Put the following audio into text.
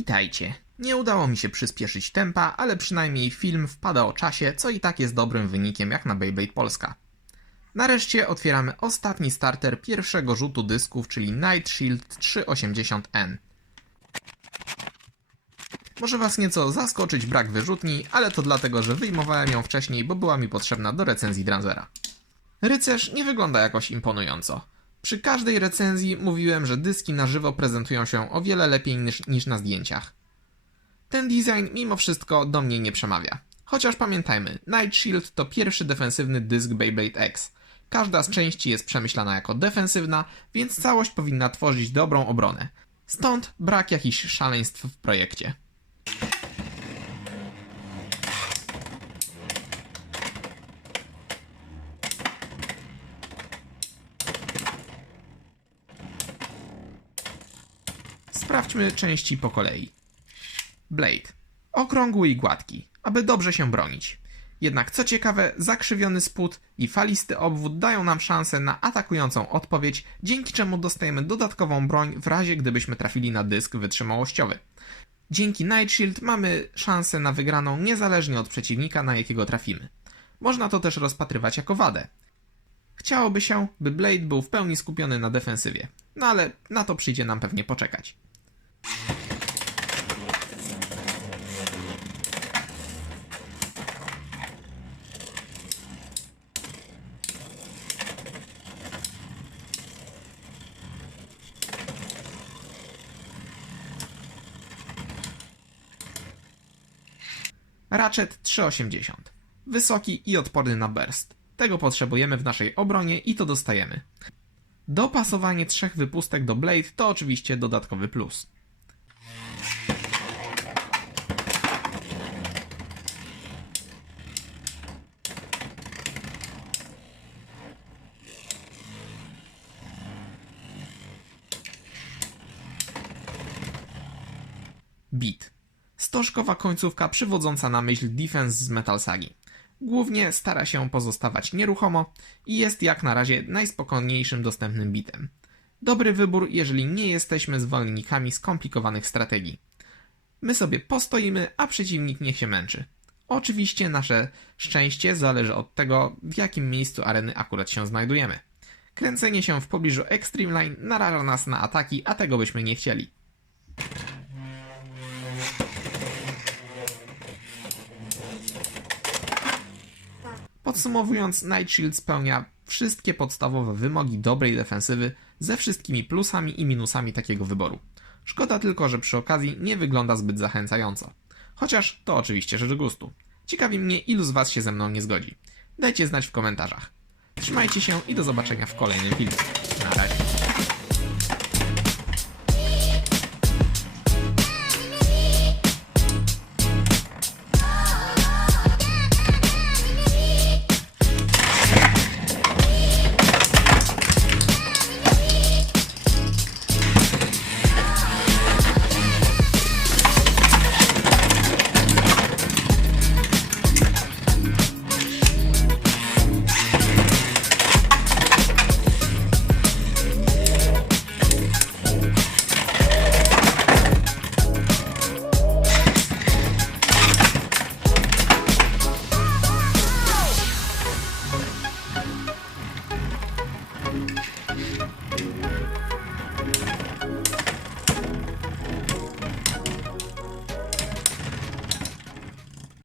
Witajcie. Nie udało mi się przyspieszyć tempa, ale przynajmniej film wpada o czasie, co i tak jest dobrym wynikiem jak na Beyblade Polska. Nareszcie otwieramy ostatni starter pierwszego rzutu dysków, czyli Night Shield 380N. Może Was nieco zaskoczyć brak wyrzutni, ale to dlatego, że wyjmowałem ją wcześniej, bo była mi potrzebna do recenzji Dranzera. Rycerz nie wygląda jakoś imponująco. Przy każdej recenzji mówiłem, że dyski na żywo prezentują się o wiele lepiej niż, niż na zdjęciach. Ten design mimo wszystko do mnie nie przemawia. Chociaż pamiętajmy, Night Shield to pierwszy defensywny dysk Beyblade X. Każda z części jest przemyślana jako defensywna, więc całość powinna tworzyć dobrą obronę. Stąd brak jakichś szaleństw w projekcie. Sprawdźmy części po kolei. Blade. Okrągły i gładki, aby dobrze się bronić. Jednak co ciekawe, zakrzywiony spód i falisty obwód dają nam szansę na atakującą odpowiedź, dzięki czemu dostajemy dodatkową broń w razie gdybyśmy trafili na dysk wytrzymałościowy. Dzięki Night Shield mamy szansę na wygraną niezależnie od przeciwnika, na jakiego trafimy. Można to też rozpatrywać jako wadę. Chciałoby się, by Blade był w pełni skupiony na defensywie, no ale na to przyjdzie nam pewnie poczekać. Ratchet 380. Wysoki i odporny na burst. Tego potrzebujemy w naszej obronie i to dostajemy. Dopasowanie trzech wypustek do Blade to oczywiście dodatkowy plus. Beat. Stożkowa końcówka przywodząca na myśl defense z Metal Sagi. Głównie stara się pozostawać nieruchomo i jest jak na razie najspokojniejszym dostępnym bitem. Dobry wybór, jeżeli nie jesteśmy zwolennikami skomplikowanych strategii. My sobie postoimy, a przeciwnik niech się męczy. Oczywiście nasze szczęście zależy od tego, w jakim miejscu areny akurat się znajdujemy. Kręcenie się w pobliżu Extreme Line naraża nas na ataki, a tego byśmy nie chcieli. Podsumowując, Night Shield spełnia wszystkie podstawowe wymogi dobrej defensywy ze wszystkimi plusami i minusami takiego wyboru. Szkoda tylko, że przy okazji nie wygląda zbyt zachęcająco. Chociaż to oczywiście rzecz gustu. Ciekawi mnie, ilu z Was się ze mną nie zgodzi. Dajcie znać w komentarzach. Trzymajcie się i do zobaczenia w kolejnym filmie. Na razie.